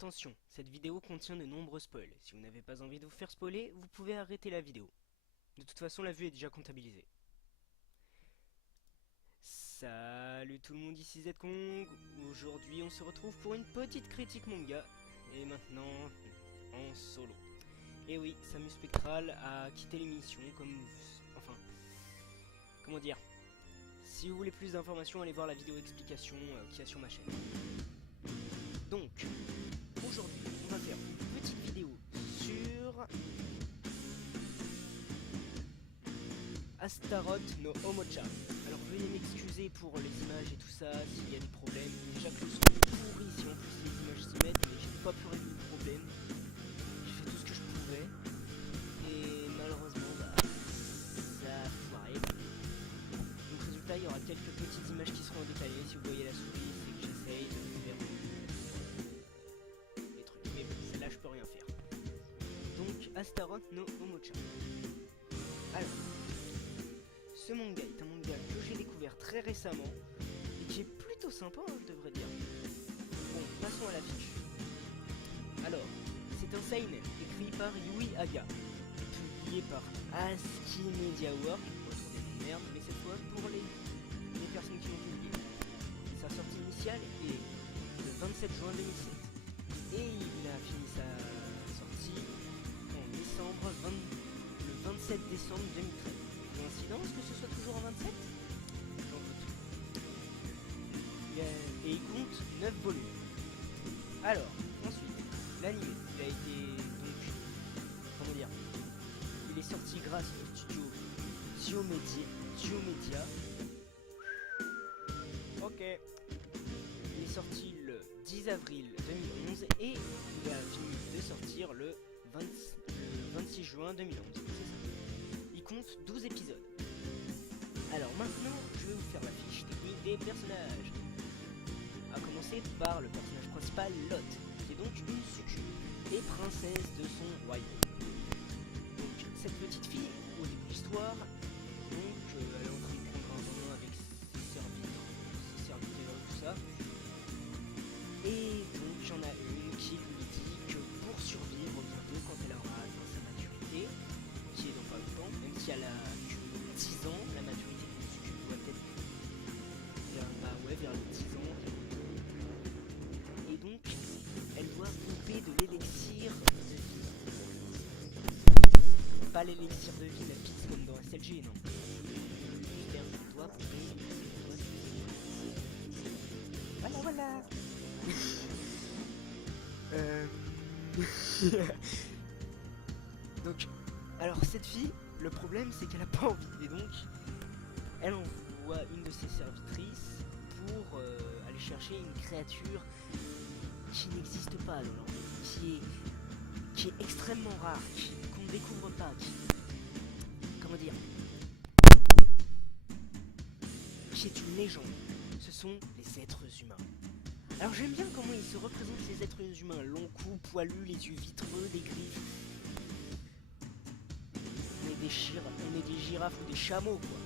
Attention, cette vidéo contient de nombreux spoils. Si vous n'avez pas envie de vous faire spoiler, vous pouvez arrêter la vidéo. De toute façon, la vue est déjà comptabilisée. Salut tout le monde, ici Zkong. Aujourd'hui, on se retrouve pour une petite critique manga. Et maintenant, en solo. Et oui, Samus Spectral a quitté l'émission comme... Enfin... Comment dire? Si vous voulez plus d'informations, allez voir la vidéo explication qu'il y a sur ma chaîne. Donc, aujourd'hui, on va faire une petite vidéo sur Astaroth no Omocha. Alors veuillez m'excuser pour les images et tout ça, s'il y a des problèmes. Déjà que le son est pourri, si en plus les images s'y mettent, mais j'ai pas pu régler le problème. J'ai fait tout ce que je pouvais. Et malheureusement, ça a foiré. Donc résultat, il y aura quelques petites images qui seront décalées. Si vous voyez la souris, c'est que j'essaye de faire des trucs. Mais bon, celle-là, je peux rien faire. Donc, Astaroth no Omocha. Alors, ce manga est un manga que j'ai découvert très récemment et qui est plutôt sympa, hein, je devrais dire. Bon, passons à l'affiche. Alors, c'est un seinen écrit par Yui Haga, publié par ASCII Media Works, retrouver une merde, mais cette fois pour les personnes qui l'ont publié. Sa sortie initiale est le 27 juin 2007 et il a fini sa sortie en le 27 décembre 2013. Coïncidence que ce soit toujours en 27 ? J'en doute. Et il compte 9 volumes. Alors, ensuite, l'anime, il a été donc, comment dire, il est sorti grâce au studio Dio-Media. Ok. Il est sorti le 10 avril 2011 et il a fini de sortir le 26 juin 2011. C'est ça. Il compte 12 épisodes. Alors maintenant, je vais vous faire la fiche technique des personnages. A commencer par le personnage principal, Lot, qui est donc une succube et princesse de son royaume. Donc cette petite fille, au début de l'histoire, donc elle est en train de prendre un bain avec ses serviteurs et tout ça. Et donc il y en a une qui lui dit que pour survivre bientôt quand elle aura atteint sa maturité, qui est dans pas longtemps, même si elle a que 10 ans, la maturité d'une succube doit être vers les 10 ans. Et donc, elle doit pomper de l'élixir de vie. Pas l'élixir de vie, la piste comme dans SLG, non. Elle doit pomper Voilà. Donc, alors cette fille, le problème c'est qu'elle a pas envie. Et donc, elle envoie une de ses servitrices pour aller chercher une créature qui n'existe pas dans leur monde, qui est extrêmement rare, qu'on ne découvre pas, comment dire, qui est une légende. Ce sont les êtres humains. Alors j'aime bien comment ils se représentent les êtres humains, long cou, poilus, les yeux vitreux, des griffes. On est des girafes ou des chameaux quoi.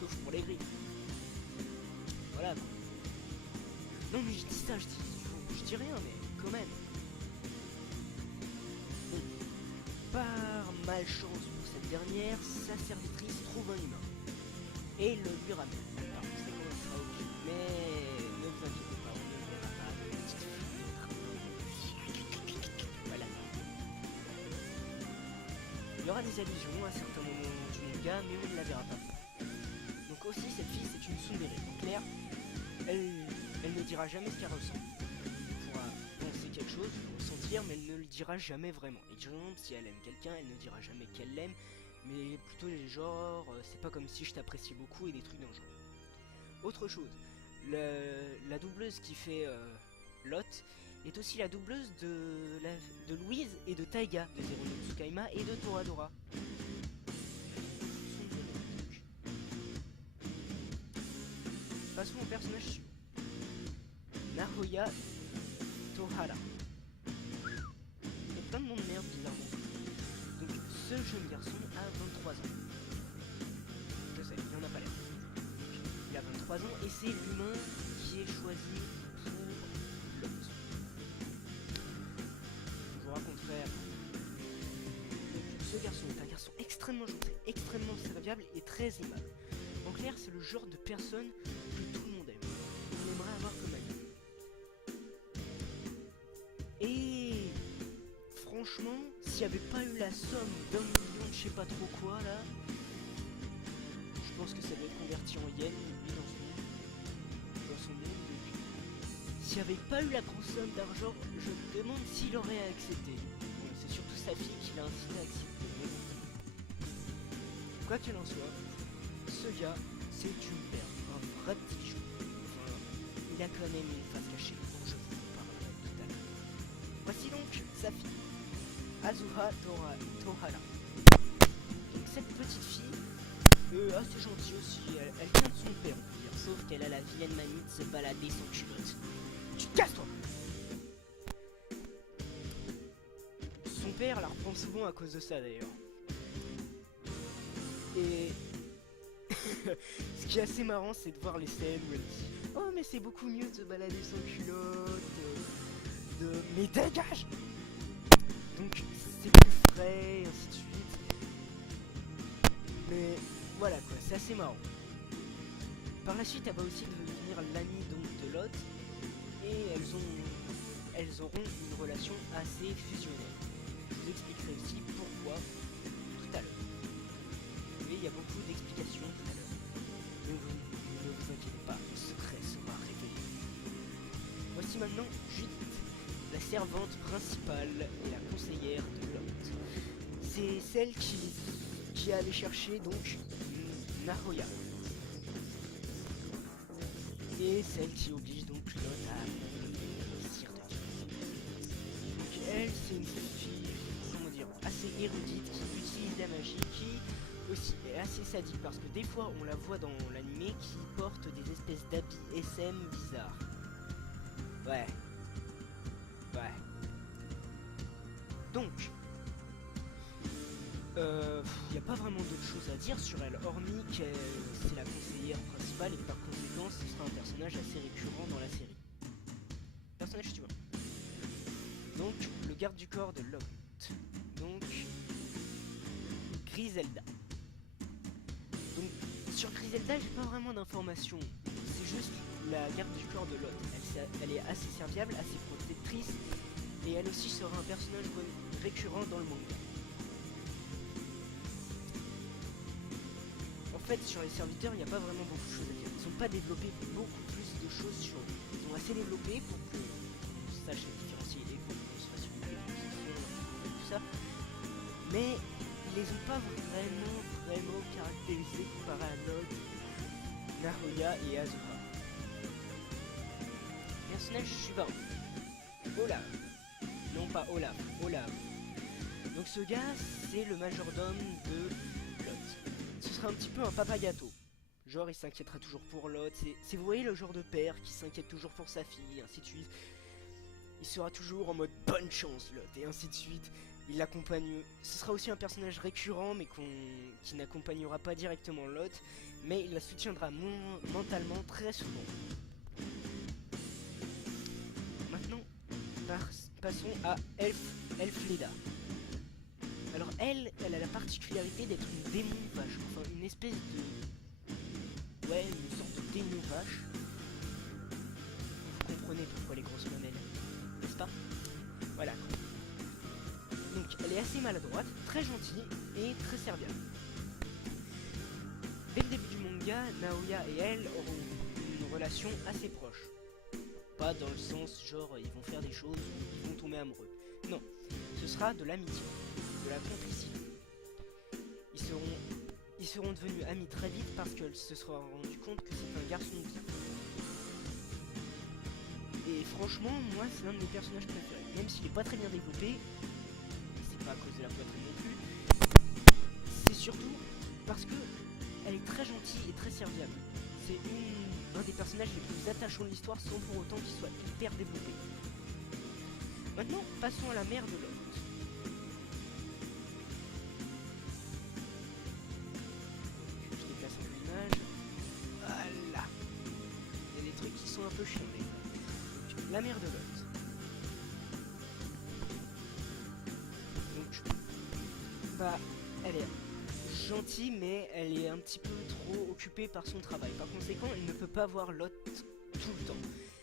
Sauf pour les griffes. Voilà quoi. Non mais je dis ça, je dis rien mais quand même. Bon, par malchance pour cette dernière, sa servitrice trouve un humain. Et le lui ramène. Alors je sais comment ça sera obligé, mais ne vous inquiétez pas, on ne verra pas de petite fille. Voilà. Il y aura des allusions à certains moments du manga, mais on ne la verra pas. Donc aussi cette fille c'est une tsundere. En clair, elle ne dira jamais ce qu'elle ressent. Elle pourra penser quelque chose, ressentir, mais elle ne le dira jamais vraiment. Exemple, si elle aime quelqu'un, elle ne dira jamais qu'elle l'aime, mais plutôt les genres, c'est pas comme si je t'appréciais beaucoup et des trucs dans le genre. Autre chose, la doubleuse qui fait Lot est aussi la doubleuse de Louise et de Taiga, de Zero no Tsukaima et de Toradora. Passons au personnage suivant. Nahoya Tohara. Il y a plein de monde merde bizarrement. Donc ce jeune garçon a 23 ans. Je sais, il en a pas l'air. Il a 23 ans et c'est l'humain qui est choisi pour Lot. extrêmement gentil, extrêmement serviable et très aimable. En clair, c'est le genre de personne que tout le monde aime. On aimerait avoir comme ami. Et franchement, s'il n'y avait pas eu la somme d'1 million de je sais pas trop quoi là, je pense que ça doit être converti en yen lui dans son monde. S'il n'y avait pas eu la grosse somme d'argent, je me demande s'il aurait accepté. Bon, c'est surtout sa fille qui l'a incité à accepter. Mais bon. Quoi qu'il en soit, ce gars, c'est une perle, un vrai petit bijou. Enfin, il a quand même une face cachée dont je vous parlerai tout à l'heure. Voici donc sa fille, Azuha Tohara. Donc cette petite fille, assez gentille aussi, elle vient de son père, on peut dire, sauf qu'elle a la vilaine manie de se balader sans culotte. Tu te casses toi! Son père la reprend souvent à cause de ça d'ailleurs. Et ce qui est assez marrant, c'est de voir les scènes où elle dit oh mais c'est beaucoup mieux de se balader sans culotte, mais dégage. Donc c'est plus frais, et ainsi de suite. Mais voilà quoi, c'est assez marrant. Par la suite, elle va aussi devenir l'amie donc de Lot, et elles auront une relation assez fusionnelle. Je vous expliquerai aussi pourquoi tout à l'heure. Mais il y a beaucoup d'explications tout à l'heure. Ne vous inquiétez pas, le secret sera révélé. Voici maintenant Judith, la servante principale et la conseillère de Lot. C'est celle qui est allée chercher donc Nahoya. Et celle qui oblige donc Lot à investir de Dieu. Donc elle, c'est une fille, comment dire, assez érudite, qui utilise la magie, qui aussi est assez sadique parce que des fois on la voit dans l'animé qui porte des espèces d'habits SM bizarres. Ouais. Donc, y a pas vraiment d'autre chose à dire sur elle, hormis que c'est la conseillère principale et par conséquent ce sera un personnage assez récurrent dans la série. Personnage suivant. Donc, le garde du corps de Lot. Donc, Griselda. Donc, sur Griselda, j'ai pas vraiment d'informations. C'est juste la garde du corps de Lot. Elle est assez serviable, assez protectrice, et elle aussi sera un personnage récurrent dans le manga. En fait, sur les serviteurs, il n'y a pas vraiment beaucoup de choses à dire. Ils n'ont pas développé beaucoup plus de choses sur eux. Ils ont assez développé pour qu'on sache les différencier les groupes, qu'on se fasse une idée et tout ça. Mais ils les ont pas vraiment caractérisés comparé à Lot, Nahoya et Azuha. Personnage suivant. Olaf. Non pas Olaf, Olaf. Donc ce gars, c'est le majordome de Lot. Ce sera un petit peu un papa gâteau. Genre il s'inquiétera toujours pour Lot. C'est vous voyez le genre de père qui s'inquiète toujours pour sa fille, et ainsi de suite. Il sera toujours en mode bonne chance Lot, et ainsi de suite. Il l'accompagne. Ce sera aussi un personnage récurrent, mais qui n'accompagnera pas directement Lot, mais il la soutiendra mentalement très souvent. Maintenant, passons à Elfleda. Alors elle a la particularité d'être une démon vache, enfin une espèce de... Ouais, une sorte de démon vache. Vous comprenez pourquoi les grosses mamelles, n'est-ce pas? Voilà. Donc elle est assez maladroite, très gentille et très serviable. Dès le début du manga, Naoya et elle auront une relation assez proche. Pas dans le sens genre ils vont faire des choses ou ils vont tomber amoureux. Non, ce sera de l'amitié, de la complicité. Ils seront devenus amis très vite parce qu'elle se sera rendu compte que c'est un garçon gay. Et franchement, moi c'est l'un de mes personnages préférés. Même s'il est pas très bien développé, c'est pas à cause de la poitrine non plus, c'est surtout parce que elle est très gentille et très serviable. C'est un des personnages les plus attachants de l'histoire sans pour autant qu'il soit hyper développé. Maintenant, passons à la mère de Lot. Je déplace un peu l'image. Voilà. Il y a des trucs qui sont un peu chiants. Donc, la mère de Lot. Donc, bah, elle est gentille, mais elle est un petit peu trop occupée par son travail. Par conséquent, elle ne peut pas voir Lot tout le temps.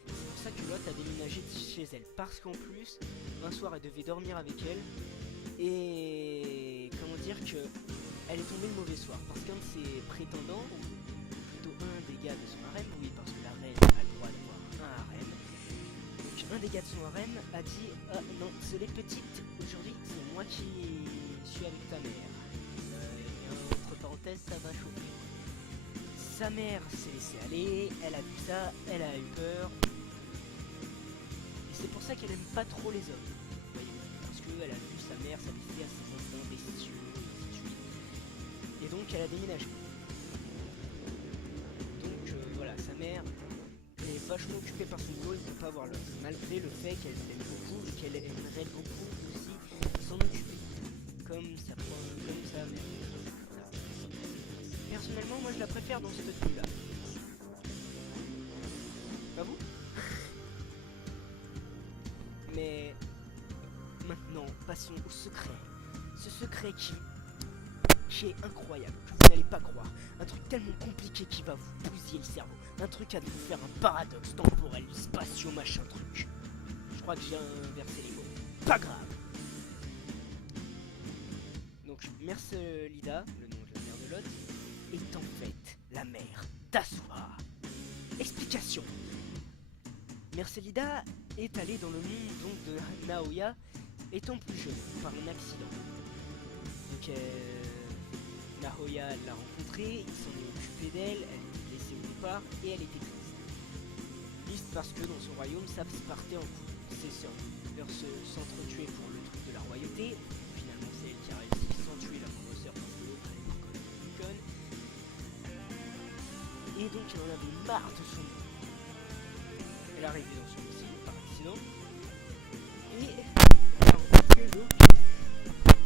C'est pour ça que Lot a déménagé chez elle. Parce qu'en plus, un soir, elle devait dormir avec elle. Et comment dire que elle est tombée le mauvais soir. Parce qu'un de ses prétendants, ou plutôt un des gars de son harem, oui, parce que la reine a le droit d'avoir un harem. Donc un des gars de son harem a dit « Ah non, désolé petite, aujourd'hui c'est moi qui suis avec ta mère. » Entre parenthèses, ça va chauffer. Sa mère s'est laissée aller, elle a vu ça, elle a eu peur. Et c'est pour ça qu'elle aime pas trop les hommes. Voyez, parce qu'elle a vu sa mère s'amuser à ses instincts bestiaux, et ainsi de suite. Et donc elle a déménagé. Donc voilà, sa mère est vachement occupée par son boulot, elle ne peut pas voir l'autre. Malgré le fait qu'elle l'aime beaucoup et qu'elle aimerait beaucoup aussi s'en occuper. Comme sa mère. Personnellement, moi je la préfère dans cette tenue-là. Pas vous? Mais maintenant, passons au secret. Ce secret qui est incroyable, que vous n'allez pas croire. Un truc tellement compliqué qui va vous bousiller le cerveau. Un truc à vous faire un paradoxe temporel, spatio machin truc. Je crois que j'ai inversé les mots. Pas grave. Donc, Mercelida, le nom de la mère de Lot, est en fait la mère d'Asua. Explication. Mercelida est allée dans le monde donc de Naoya étant plus jeune par un accident. Donc Naoya l'a rencontrée, il s'en est occupé d'elle, elle était blessée au départ et elle était triste. Triste parce que dans son royaume ça se partait en couille. Ses sœurs veulent s'entretuer pour le truc de la royauté. Finalement c'est elle qui a réussi sans tuer la pauvre sœur parce que l'autre elle est encore une conne. Et donc elle en avait marre de son monde. Elle est arrivée dans son ici par accident. Et elle a rencontré donc...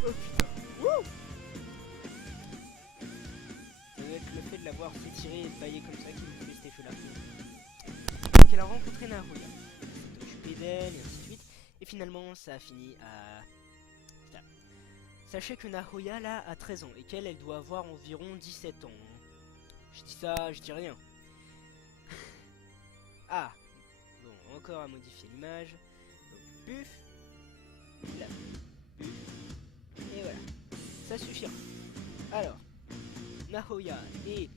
Oh putain. Wouh! Ça doit être le fait de l'avoir fait tirer et bailler comme ça qui me fait cet effet là. Donc elle a rencontré Naoya. Elle s'est occupée d'elle et ainsi de suite. Et finalement ça a fini à... Ça. Sachez que Naoya là a 13 ans et qu'elle elle doit avoir environ 17 ans. Je dis ça, je dis rien. Ah! Bon, encore à modifier l'image. Donc, buf, là, buf, et voilà. Ça suffira. Alors, Naoya et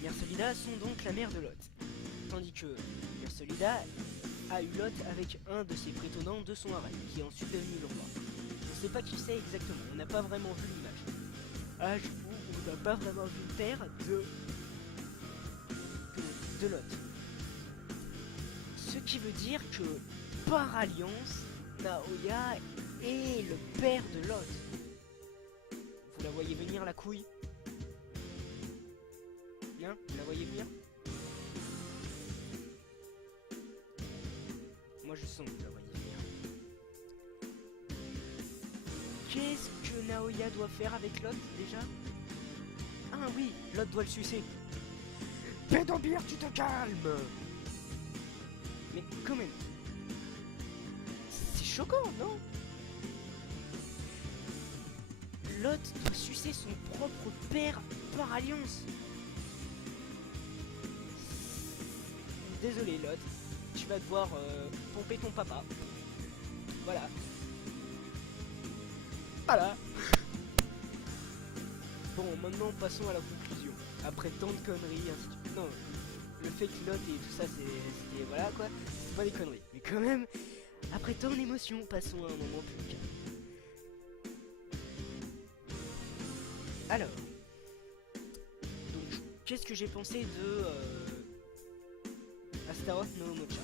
Mercelida sont donc la mère de Lot. Tandis que Mercelida a eu Lot avec un de ses prétendants de son harem, qui est ensuite devenu le roi. On ne sait pas qui c'est exactement, on n'a pas vraiment vu l'image. Âge où on n'a pas vraiment vu le père de Lot. Ce qui veut dire que, par alliance, Naoya est le père de Lot. Vous la voyez venir, la couille? Bien, vous la voyez venir? Moi je sens que vous la voyez venir. Qu'est-ce que Naoya doit faire avec Lot, déjà? Ah oui, Lot doit le sucer. Pédombir, tu te calmes! Mais quand même, c'est choquant, non? Lot doit sucer son propre père par alliance. Désolé Lot, tu vas devoir pomper ton papa. Voilà. Voilà. Bon, maintenant passons à la conclusion. Après tant de conneries, ainsi de suite. Non, le fait que Lot et tout ça, c'était voilà quoi, c'est pas des conneries. Mais quand même, après tant d'émotions, passons à un moment plus calme. Alors, donc, qu'est-ce que j'ai pensé de Astaroth no Omocha?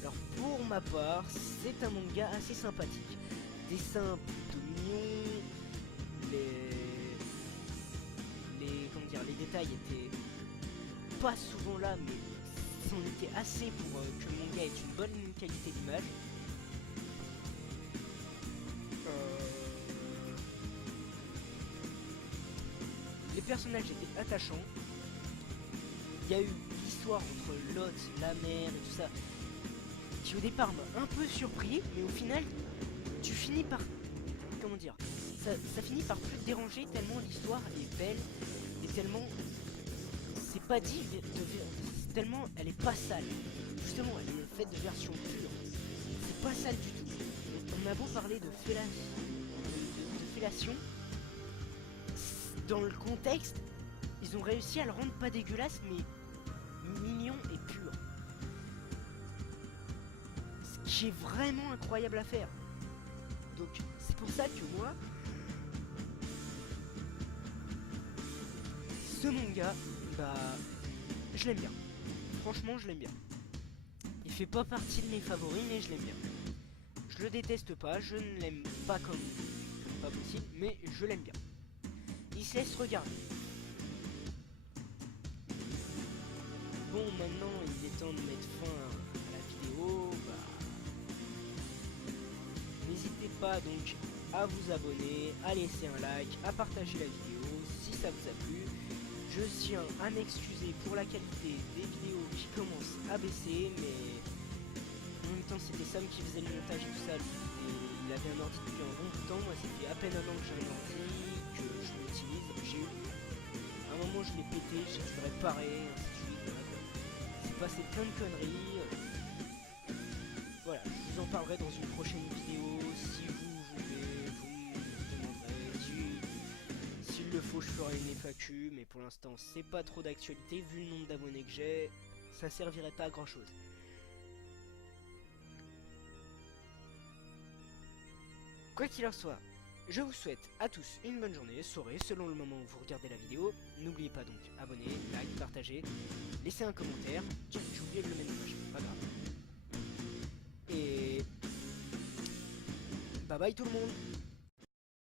Alors, pour ma part, c'est un manga assez sympathique. Dessin plutôt mignon, comment dire, les détails étaient pas souvent là, mais c'en était assez pour que le manga ait une bonne qualité d'image. Les personnages étaient attachants. Il y a eu l'histoire entre Lot, la mère et tout ça, qui au départ m'a un peu surpris, mais au final, tu finis par... Comment dire? ça finit par plus te déranger tellement l'histoire est belle et tellement c'est pas dit tellement elle est pas sale. Justement, elle est faite de version pure. C'est pas sale du tout. On a beau parler de fellation, dans le contexte, ils ont réussi à le rendre pas dégueulasse mais mignon et pur. Ce qui est vraiment incroyable à faire. Donc c'est pour ça que moi, ce manga, bah, je l'aime bien. Franchement, je l'aime bien. Il fait pas partie de mes favoris, mais je l'aime bien. Je le déteste pas, je ne l'aime pas comme pas possible, mais je l'aime bien. Il se laisse regarder. Bon, maintenant, il est temps de mettre fin à la vidéo. N'hésitez pas donc à vous abonner, à laisser un like, à partager la vidéo si ça vous a plu. Je tiens à m'excuser pour la qualité des vidéos qui commencent à baisser, mais en même temps c'était Sam qui faisait le montage et tout ça, et il avait un ordi depuis un bon bout de temps. Moi ça fait à peine un an que j'ai un ordi, que je l'utilise. J'ai eu un moment je l'ai pété, j'ai dû le réparer, ainsi de suite. C'est passé plein de conneries. Voilà, je vous en parlerai dans une prochaine vidéo. Si vous voulez, vous me demanderez. S'il le faut, je ferai une FAQ, mais pour l'instant, c'est pas trop d'actualité. Vu le nombre d'abonnés que j'ai, ça servirait pas à grand chose. Quoi qu'il en soit, je vous souhaite à tous une bonne journée, soirée, selon le moment où vous regardez la vidéo. N'oubliez pas donc abonner, like, partager, laisser un commentaire. Tiens, j'ai oublié de le mettre dans pas grave. Et bye bye tout le monde.